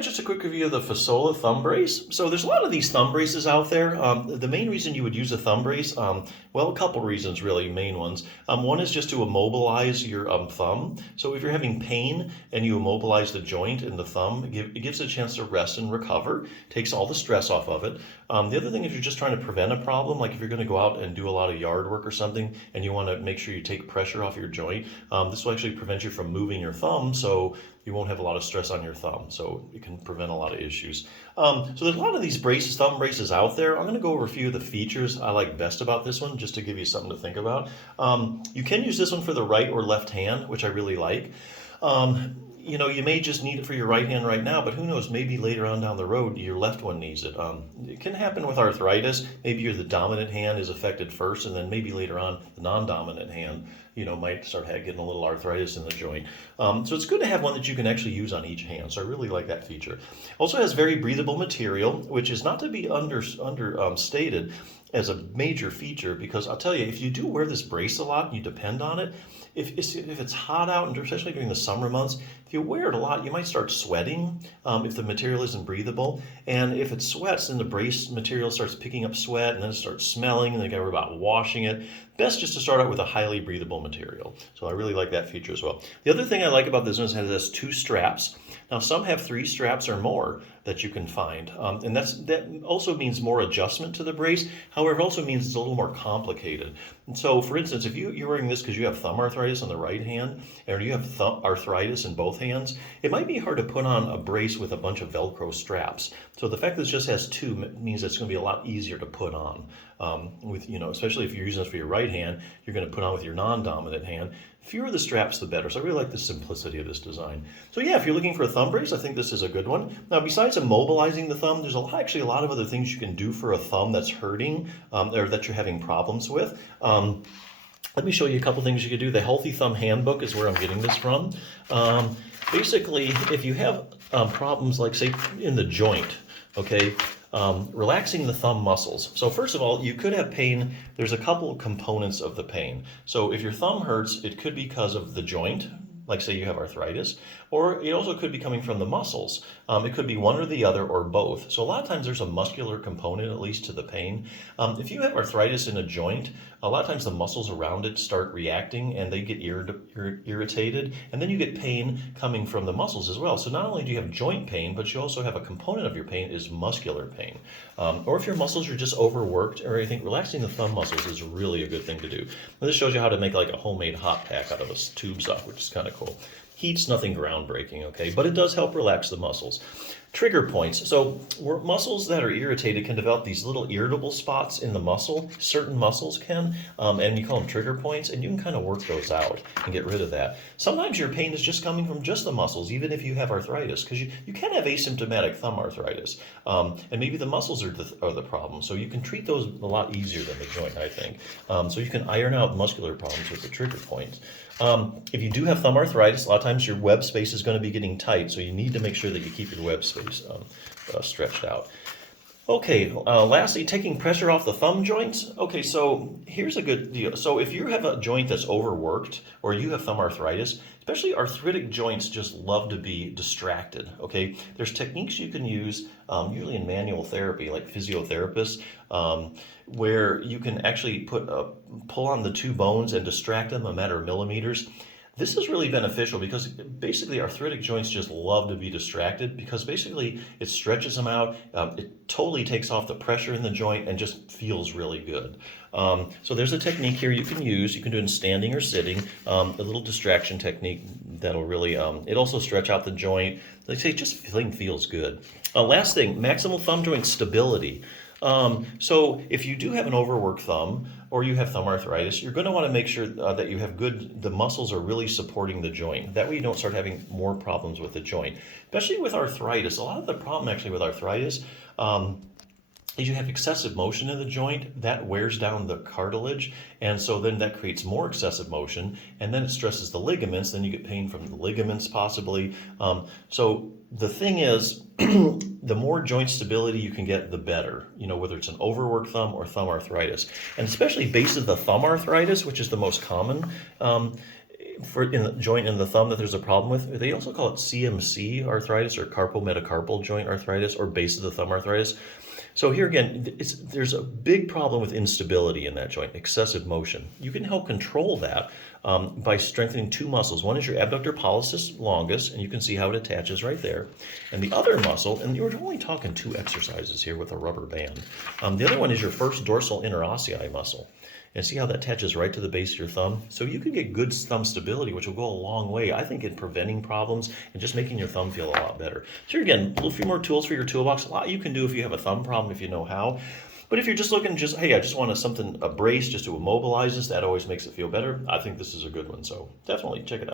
Just a quick review of the Fasola thumb brace. So there's a lot of these thumb braces out there. The main reason you would use a thumb brace, well, a couple reasons really, main ones. One is just to immobilize your thumb. So if you're having pain and you immobilize the joint in the thumb, it gives it a chance to rest and recover, takes all the stress off of it. The other thing, if you're just trying to prevent a problem, like if you're going to go out and do a lot of yard work or something, and you want to make sure you take pressure off your joint, this will actually prevent you from moving your thumb, so you won't have a lot of stress on your thumb. So it can prevent a lot of issues. So there's a lot of these braces, thumb braces out there. I'm going to go over a few of the features I like best about this one, just to give you something to think about. You can use this one for the right or left hand, which I really like. You may just need it for your right hand right now, but who knows, maybe later on down the road, your left one needs it. It can happen with arthritis. Maybe the dominant hand is affected first, and then maybe later on, the non-dominant hand, might start getting a little arthritis in the joint. So it's good to have one that you can actually use on each hand. So I really like that feature. Also has very breathable material, which is not to be understated as a major feature, because I'll tell you, if you do wear this brace a lot and you depend on it, if it's hot out, and especially during the summer months, if you wear it a lot, you might start sweating if the material isn't breathable. And if it sweats, then the brace material starts picking up sweat, and then it starts smelling, and then you gotta worry about washing it. Best just to start out with a highly breathable material. So I really like that feature as well. The other thing I like about this one is it has 2 straps. Now some have 3 straps or more that you can find, and that also means more adjustment to the brace. However, it also means it's a little more complicated. And so, for instance, if you're wearing this because you have thumb arthritis on the right hand, or you have thumb arthritis in both hands, it might be hard to put on a brace with a bunch of Velcro straps. So the fact that it just has 2 means it's going to be a lot easier to put on. Especially if you're using this for your right hand, you're going to put on with your non-dominant hand. Fewer the straps, the better. So I really like the simplicity of this design. So yeah, if you're looking for a thumb brace, I think this is a good one. Now, besides immobilizing the thumb, there's actually a lot of other things you can do for a thumb that's hurting or that you're having problems with. Let me show you a couple things you could do. The Healthy Thumb Handbook is where I'm getting this from. Basically, if you have problems like, say, in the joint, okay, relaxing the thumb muscles. So first of all, you could have pain. There's a couple components of the pain. So if your thumb hurts, it could be because of the joint, like say you have arthritis, or it also could be coming from the muscles. It could be one or the other or both. So a lot of times there's a muscular component, at least, to the pain. If you have arthritis in a joint, a lot of times the muscles around it start reacting and they get irritated, and then you get pain coming from the muscles as well. So not only do you have joint pain, but you also have a component of your pain is muscular pain. Or if your muscles are just overworked or anything, relaxing the thumb muscles is really a good thing to do. And this shows you how to make like a homemade hot pack out of a tube sock, which is kind of cool. Heat's nothing groundbreaking, okay, but it does help relax the muscles. Trigger points. So muscles that are irritated can develop these little irritable spots in the muscle. Certain muscles can, and you call them trigger points, and you can kind of work those out and get rid of that. Sometimes your pain is just coming from just the muscles, even if you have arthritis, because you can have asymptomatic thumb arthritis, and maybe the muscles are the problem. So you can treat those a lot easier than the joint, I think. So you can iron out muscular problems with the trigger points. If you do have thumb arthritis, a lot of times your web space is going to be getting tight, so you need to make sure that you keep your web space stretched out. Okay, lastly, taking pressure off the thumb joints. Okay, so here's a good deal. So if you have a joint that's overworked or you have thumb arthritis, especially arthritic joints just love to be distracted, okay? There's techniques you can use, usually in manual therapy, like physiotherapists, where you can actually pull on the 2 bones and distract them a matter of millimeters. This is really beneficial because basically arthritic joints just love to be distracted because basically it stretches them out, it totally takes off the pressure in the joint and just feels really good. So there's a technique here you can use. You can do it in standing or sitting, a little distraction technique that'll really, it also stretch out the joint. Like I say, just feels good. Last thing, maximal thumb joint stability. So if you do have an overworked thumb or you have thumb arthritis, you're going to want to make sure that you have the muscles are really supporting the joint. That way you don't start having more problems with the joint. Especially with arthritis, a lot of the problem actually with arthritis is you have excessive motion in the joint. That wears down the cartilage, and so then that creates more excessive motion, and then it stresses the ligaments, then you get pain from the ligaments possibly. So the thing is, the more joint stability you can get, the better, whether it's an overworked thumb or thumb arthritis. And especially base of the thumb arthritis, which is the most common, for in the joint in the thumb that there's a problem with, they also call it CMC arthritis or carpometacarpal joint arthritis or base of the thumb arthritis. So here again, there's a big problem with instability in that joint, excessive motion. You can help control that by strengthening two muscles. One is your abductor pollicis longus, and you can see how it attaches right there. And the other muscle, and we're only talking two exercises here with a rubber band. The other one is your first dorsal interossei muscle. And see how that attaches right to the base of your thumb? So you can get good thumb stability, which will go a long way, I think, in preventing problems and just making your thumb feel a lot better. So here again, a few more tools for your toolbox. A lot you can do if you have a thumb problem, if you know how. But if you're just looking, hey, I just want a brace just to immobilize this, that always makes it feel better. I think this is a good one. So definitely check it out.